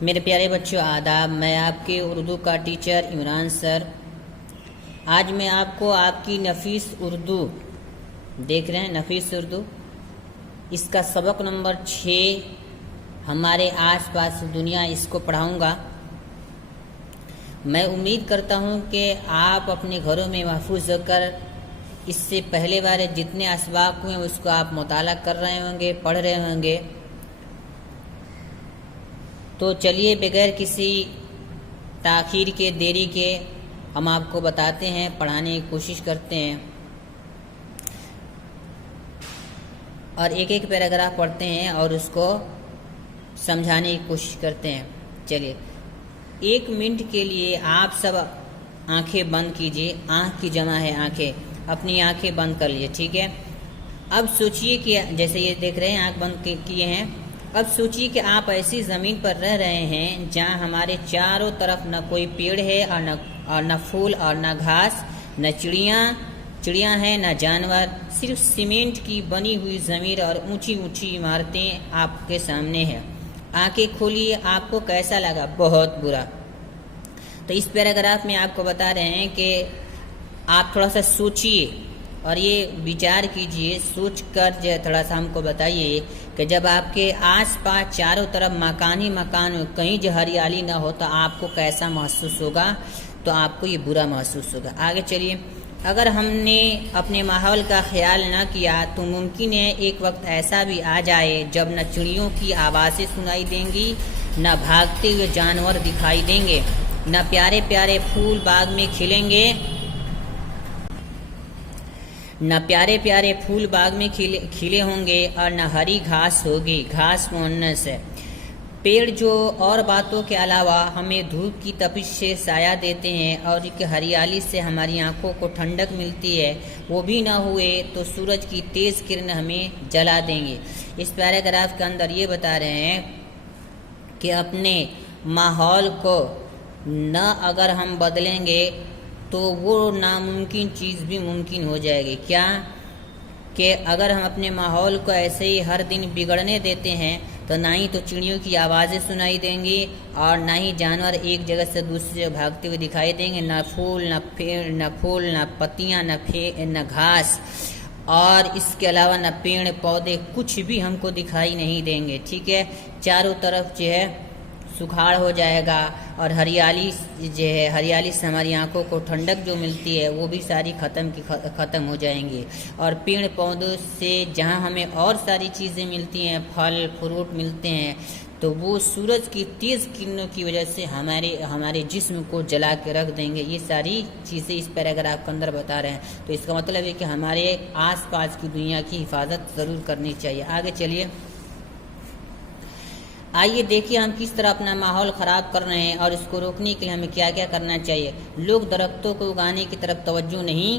میرے پیارے بچوں آداب، میں آپ کے اردو کا ٹیچر عمران سر۔ آج میں آپ کو آپ کی نفیس اردو دیکھ رہے ہیں، نفیس اردو، اس کا سبق نمبر 6 ہمارے آس پاس دنیا، اس کو پڑھاؤں گا۔ میں امید کرتا ہوں کہ آپ اپنے گھروں میں محفوظ ہو کر اس سے پہلے بار جتنے اسباق ہوئے اس کو آپ مطالعہ کر رہے ہوں گے، پڑھ رہے ہوں گے۔ تو چلیے بغیر کسی تاخیر کے، دیری کے، ہم آپ کو بتاتے ہیں، پڑھانے کی کوشش کرتے ہیں اور ایک ایک پیراگراف پڑھتے ہیں اور اس کو سمجھانے کی کوشش کرتے ہیں۔ چلیے 1 منٹ کے لیے آپ سب آنکھیں بند کیجیے، آنکھ کی جمع ہے آنکھیں، اپنی آنکھیں بند کر لیجیے، ٹھیک ہے۔ اب سوچئے کہ جیسے یہ دیکھ رہے ہیں آنکھ بند کیے ہیں، اب سوچئے کہ آپ ایسی زمین پر رہ رہے ہیں جہاں ہمارے چاروں طرف نہ کوئی پیڑ ہے اور نہ پھول اور نہ گھاس، نہ چڑیاں ہیں، نہ جانور، صرف سیمنٹ کی بنی ہوئی زمین اور اونچی اونچی عمارتیں آپ کے سامنے ہیں۔ آنکھیں کھولیے، آپ کو کیسا لگا؟ بہت برا۔ تو اس پیراگراف میں آپ کو بتا رہے ہیں کہ آپ تھوڑا سا سوچئے اور یہ وچار کیجئے، سوچ کر جو تھوڑا سا ہم کو بتائیے کہ جب آپ کے آس پاس چاروں طرف مکان ہی مکان ہو، کہیں جو ہریالی نہ ہو، تو آپ کو کیسا محسوس ہوگا؟ تو آپ کو یہ برا محسوس ہوگا۔ آگے چلیے، اگر ہم نے اپنے ماحول کا خیال نہ کیا تو ممکن ہے ایک وقت ایسا بھی آ جائے جب نہ چڑیوں کی آوازیں سنائی دیں گی، نہ بھاگتے ہوئے جانور دکھائی دیں گے، نہ پیارے پیارے پھول باغ میں کھلیں گے، نہ پیارے پیارے پھول باغ میں کھلے ہوں گے، اور نہ ہری گھاس ہوگی۔ گھاس مؤنث ہے۔ پیڑ جو اور باتوں کے علاوہ ہمیں دھوپ کی تپش سے سایہ دیتے ہیں اور ایک ہریالی سے ہماری آنکھوں کو ٹھنڈک ملتی ہے، وہ بھی نہ ہوئے تو سورج کی تیز کرن ہمیں جلا دیں گے۔ اس پیراگراف کے اندر یہ بتا رہے ہیں کہ اپنے ماحول کو نہ اگر ہم بدلیں گے تو وہ ناممکن چیز بھی ممکن ہو جائے گی۔ کیا کہ اگر ہم اپنے ماحول کو ایسے ہی ہر دن بگڑنے دیتے ہیں تو نہ ہی تو چڑیوں کی آوازیں سنائی دیں گی اور نہ ہی جانور ایک جگہ سے دوسری جگہ بھاگتے ہوئے دکھائی دیں گے، نہ پھول، نہ پتیاں، نہ گھاس، اور اس کے علاوہ نہ پیڑ پودے، کچھ بھی ہم کو دکھائی نہیں دیں گے، ٹھیک ہے۔ چاروں طرف جو ہے سکھاڑ ہو جائے گا اور ہریالی سے ہماری آنکھوں کو ٹھنڈک جو ملتی ہے وہ بھی ساری ختم ہو جائیں گی، اور پیڑ پودوں سے جہاں ہمیں اور ساری چیزیں ملتی ہیں، پھل فروٹ ملتے ہیں، تو وہ سورج کی تیز کرنوں کی وجہ سے ہمارے جسم کو جلا کے رکھ دیں گے۔ یہ ساری چیزیں اس پیراگراف کے اندر بتا رہے ہیں۔ تو اس کا مطلب ہے کہ ہمارے آس پاس کی دنیا کی حفاظت ضرور کرنی چاہیے۔ آگے چلیے، آئیے دیکھیے ہم کس طرح اپنا ماحول خراب کر رہے ہیں اور اس کو روکنے کے لیے ہمیں کیا کیا کرنا چاہیے۔ لوگ درختوں کو اگانے کی طرف توجہ نہیں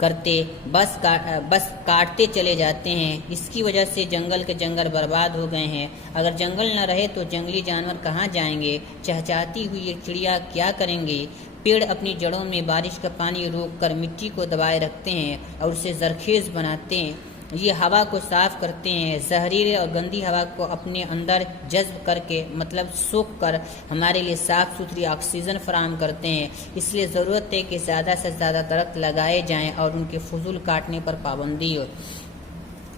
کرتے، بس کاٹتے چلے جاتے ہیں۔ اس کی وجہ سے جنگل کے جنگل برباد ہو گئے ہیں۔ اگر جنگل نہ رہے تو جنگلی جانور کہاں جائیں گے؟ چہچہاتی ہوئی یہ چڑیا کیا کریں گے؟ پیڑ اپنی جڑوں میں بارش کا پانی روک کر مٹی کو دبائے رکھتے ہیں اور اسے زرخیز بناتے ہیں۔ یہ ہوا کو صاف کرتے ہیں، زہریلے اور گندی ہوا کو اپنے اندر جذب کر کے مطلب سوکھ کر ہمارے لیے صاف ستھری آکسیجن فراہم کرتے ہیں۔ اس لیے ضرورت ہے کہ زیادہ سے زیادہ درخت لگائے جائیں اور ان کے فضول کاٹنے پر پابندی ہو۔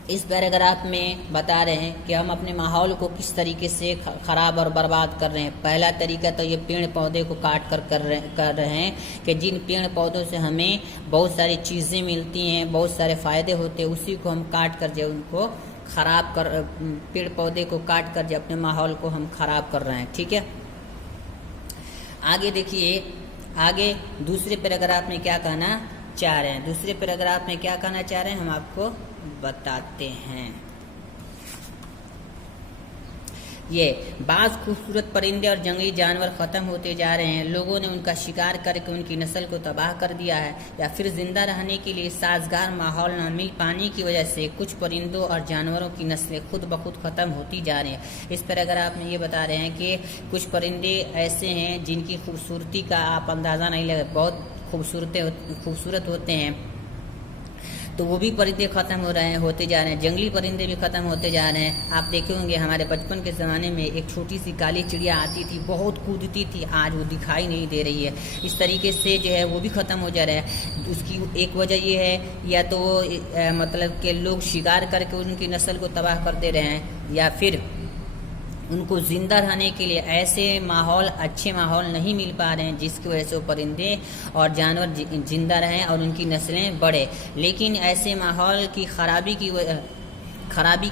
اس پیراگراف میں بتا رہے ہیں کہ ہم اپنے ماحول کو کس طریقے سے خراب اور برباد کر رہے ہیں۔ پہلا طریقہ تو یہ پیڑ پودے کو کاٹ کر رہے ہیں کہ جن پیڑ پودوں سے ہمیں بہت ساری چیزیں ملتی ہیں، بہت سارے فائدے ہوتے ہیں، اسی کو ہم کاٹ کر جو ان کو پیڑ پودے کو کاٹ کر جو اپنے ماحول کو ہم خراب کر رہے ہیں، ٹھیک ہے۔ آگے دیکھیے، آگے دوسرے پیراگراف میں کیا کہنا چاہ رہے ہیں۔ دوسرے پیراگراف میں کیا کہنا چاہ رہے ہیں ہم آپ کو بتاتے ہیں۔ یہ بعض خوبصورت پرندے اور جنگلی جانور ختم ہوتے جا رہے ہیں۔ لوگوں نے ان کا شکار کر کے ان کی نسل کو تباہ کر دیا ہے، یا پھر زندہ رہنے کے لیے سازگار ماحول نہ مل پانے کی وجہ سے کچھ پرندوں اور جانوروں کی نسلیں خود بخود ختم ہوتی جا رہی ہیں۔ اس پیراگراف میں یہ بتا رہے ہیں کہ کچھ پرندے ایسے ہیں جن کی خوبصورتی کا آپ اندازہ نہیں لگا، بہت خوبصورت ہوتے ہیں، तो वो भी परिंदे ख़त्म हो रहे हैं, होते जा रहे हैं। जंगली परिंदे भी ख़त्म होते जा रहे हैं। आप देखे होंगे हमारे बचपन के ज़माने में एक छोटी सी काली चिड़िया आती थी, बहुत कूदती थी, आज वो दिखाई नहीं दे रही है। इस तरीके से जो है वो भी ख़त्म हो जा रहा है। उसकी एक वजह ये है, या तो मतलब कि लोग शिकार करके उनकी नस्ल को तबाह कर दे रहे हैं, या फिर उनको ज़िंदा रहने के लिए ऐसे माहौल, अच्छे माहौल नहीं मिल पा रहे हैं जिसकी वजह से वो परिंदे और जानवर ज़िंदा रहें और उनकी नस्लें बढ़े। लेकिन ऐसे माहौल की ख़राबी की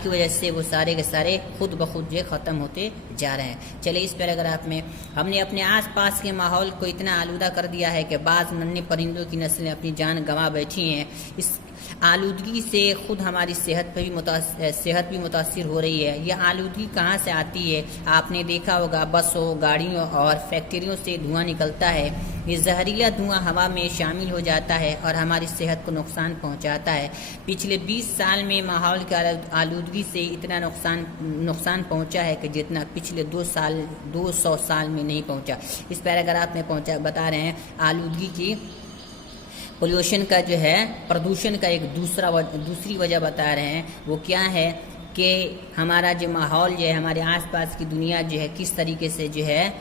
वजह से वो सारे के सारे खुद ब खुद जो ख़त्म होते जा रहे हैं। चलिए, इस पैराग्राफ में हमने अपने आसपास के माहौल को इतना आलूदा कर दिया है कि बाज़ नन्हे परिंदों की नस्लें अपनी जान गंवा बैठी हैं। इस आलूदगी से खुद हमारी सेहत भी मुतासिर हो रही है। यह आलूदगी कहाँ से आती है? आपने देखा होगा बसों, गाड़ियों और फैक्ट्रियों से धुआं निकलता है। ये जहरीला धुआं हवा में शामिल हो जाता है और हमारी सेहत को नुकसान पहुंचाता है। पिछले 20 साल में माहौल की आलूदगी से इतना नुकसान पहुंचा है कि जितना पिछले 200 साल में नहीं पहुंचा। इस पैराग्राफ में बता रहे हैं आलूदगी की, पोल्यूशन का जो है, प्रदूषण का एक दूसरी वजह बता रहे हैं। वो क्या है कि हमारा जो माहौल जो है, हमारे आसपास की दुनिया जो है किस तरीके से जो है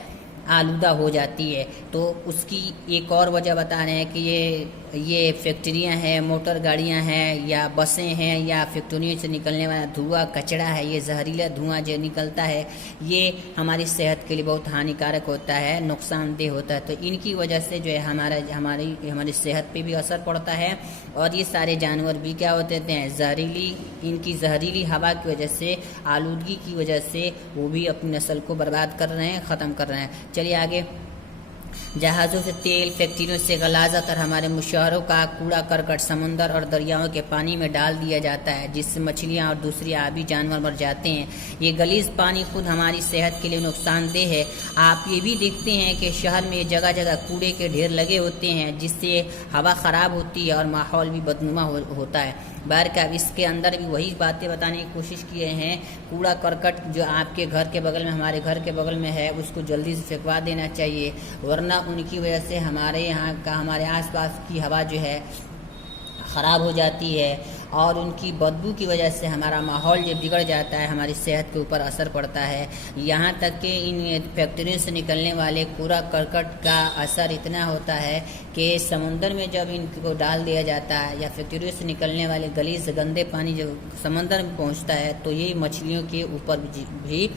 आलूदा हो जाती है। तो उसकी एक और वजह बता रहे हैं कि ये फैक्ट्रियां हैं, मोटर गाड़ियां हैं, या बसें हैं, या फैक्ट्रियों से निकलने वाला धुआं, कचरा है, ये जहरीला धुआं जो निकलता है, ये हमारी सेहत के लिए बहुत हानिकारक होता है, नुकसानदेह होता है। तो इनकी वजह से जो है हमारी सेहत पे भी असर पड़ता है। और ये सारे जानवर भी क्या होते हैं, इनकी जहरीली हवा की वजह से, आलूदगी की वजह से वो भी अपनी नस्ल को बर्बाद कर रहे हैं, ख़त्म कर रहे हैं। चलिए आगे। जहाज़ों से तेल, फैक्ट्रियों से गलाज़त और हमारे मुशहरों का कूड़ा करकट समुंदर और दरियाओं के पानी में डाल दिया जाता है, जिससे मछलियाँ और दूसरे आबी जानवर मर जाते हैं। ये गलीज़ पानी खुद हमारी सेहत के लिए नुकसानदेह है। आप ये भी देखते हैं कि शहर में जगह जगह कूड़े के ढेर लगे होते हैं, जिससे हवा ख़राब होती है और माहौल भी बदनुमा होता है। बाहर का इसके अंदर भी वही बातें बताने की कोशिश किए हैं। कूड़ा करकट जो आपके घर के बगल में, हमारे घर के बगल में है, उसको जल्दी से फेंकवा देना चाहिए, वरना उनकी वजह से हमारे यहाँ का, हमारे आसपास की हवा जो है ख़राब हो जाती है, और उनकी बदबू की वजह से हमारा माहौल जो बिगड़ जाता है, हमारी सेहत के ऊपर असर पड़ता है। यहाँ तक कि इन फैक्ट्रियों से निकलने वाले कूड़ा करकट का असर इतना होता है कि समुंदर में जब इनको डाल दिया जाता है, या फैक्ट्रियों से निकलने वाले गलीज गंदे पानी जब समंदर में पहुँचता है, तो ये मछलियों के ऊपर भी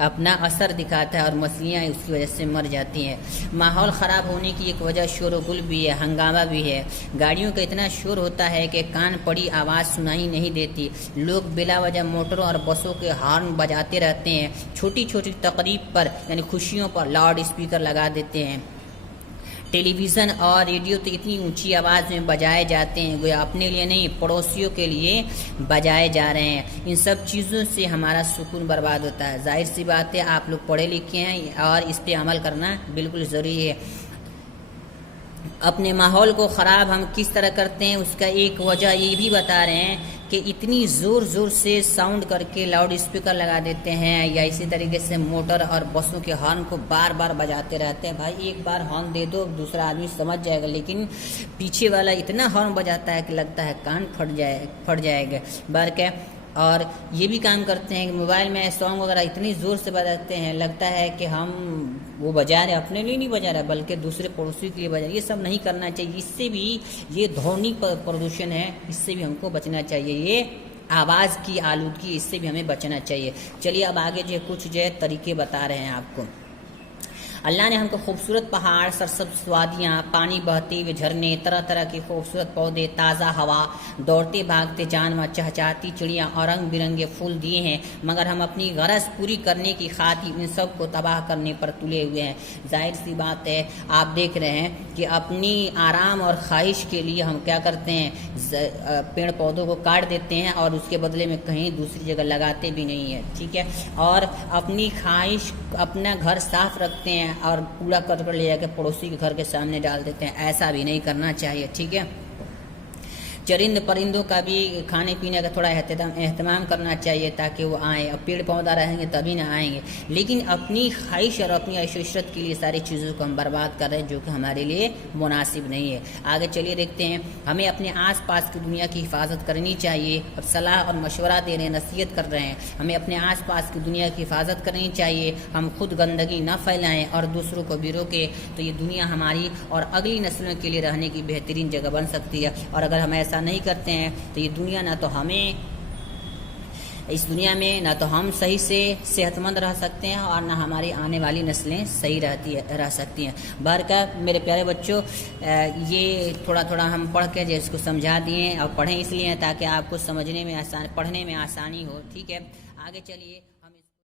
अपना असर दिखाता है और मछलियाँ उसकी वजह से मर जाती हैं। माहौल ख़राब होने की एक वजह शोरगुल भी है, हंगामा भी है। गाड़ियों का इतना शोर होता है कि कान पड़ी आवाज़ सुनाई नहीं देती। लोग बिला वजह मोटरों और बसों के हॉर्न बजाते रहते हैं। छोटी छोटी तकरीब पर, यानी खुशियों पर लाउड स्पीकर लगा देते हैं। टेलीविज़न और रेडियो तो इतनी ऊंची आवाज़ में बजाए जाते हैं, वो अपने लिए नहीं, पड़ोसियों के लिए बजाए जा रहे हैं। इन सब चीज़ों से हमारा सुकून बर्बाद होता है। जाहिर सी बात है, आप लोग पढ़े लिखे हैं और इस पर अमल करना बिल्कुल ज़रूरी है। अपने माहौल को ख़राब हम किस तरह करते हैं, उसका एक वजह ये भी बता रहे हैं कि इतनी ज़ोर ज़ोर से साउंड करके लाउड स्पीकर लगा देते हैं, या इसी तरीके से मोटर और बसों के हॉर्न को बार बार बजाते रहते हैं। भाई एक बार हॉर्न दे दो, दूसरा आदमी समझ जाएगा, लेकिन पीछे वाला इतना हॉर्न बजाता है कि लगता है कान फट जाएगा बार क्या। और ये भी काम करते हैं कि मोबाइल में सॉन्ग वगैरह इतनी ज़ोर से बजाते हैं, लगता है कि हम वो बजा रहे, अपने लिए नहीं बजा रहे बल्कि दूसरे पड़ोसी के लिए बजा रहे। ये सब नहीं करना चाहिए। इससे भी ये ध्वनि प्रदूषण है, इससे भी हमको बचना चाहिए। ये आवाज़ की आलूदगी, इससे भी हमें बचना चाहिए। चलिए अब आगे जो कुछ जो तरीके बता रहे हैं आपको। अल्लाह ने हमको खूबसूरत पहाड़, सरसब्ज़ वादियाँ, पानी बहते हुए झरने, तरह तरह के खूबसूरत पौधे, ताज़ा हवा, दौड़ते भागते जानवर, चहचहाती चिड़ियाँ और रंग बिरंगे फूल दिए हैं, मगर हम अपनी गरज पूरी करने की खातिर इन सब को तबाह करने पर तुले हुए हैं। जाहिर सी बात है, आप देख रहे हैं कि अपनी आराम और ख्वाहिश के लिए हम क्या करते हैं, पेड़ पौधों को काट देते हैं और उसके बदले में कहीं दूसरी जगह लगाते भी नहीं है, ठीक है। और अपनी ख्वाहिश, अपना घर साफ रखते हैं और कूड़ा करकट ले जाकर पड़ोसी के घर के सामने डाल देते हैं। ऐसा भी नहीं करना चाहिए, ठीक है। चरिंद परिंदों का भी खाने पीने का थोड़ा एहतमाम करना चाहिए ताकि वो आएँ, अब पेड़ पौधा रहेंगे तभी ना आएंगे। लेकिन अपनी ख्वाहिश और अपनी ऐशोशरत के लिए सारी चीज़ों को हम बर्बाद कर रहे हैं जो कि हमारे लिए मुनासिब नहीं है। आगे चलिए देखते हैं, हमें अपने आसपास की दुनिया की हिफाजत करनी चाहिए। अब सलाह और मशवरा दे रहे हैं, नसीहत कर रहे हैं, हमें अपने आसपास की दुनिया की हिफाजत करनी चाहिए। हम खुद गंदगी न फैलाएं और दूसरों को भी रोकें, तो ये दुनिया हमारी और अगली नस्लों के लिए रहने की बेहतरीन जगह बन सकती है। और अगर हम ऐसा नहीं करते हैं तो ये दुनिया ना तो हमें इस दुनिया में ना तो हम सही से सेहतमंद रह सकते हैं और ना हमारी आने वाली नस्लें सही रह सकती हैं। बहरकत मेरे प्यारे बच्चों, ये थोड़ा थोड़ा हम पढ़ के जो इसको समझा दिए और पढ़ें इसलिए ताकि आपको समझने में पढ़ने में आसानी हो। ठीक है, आगे चलिए।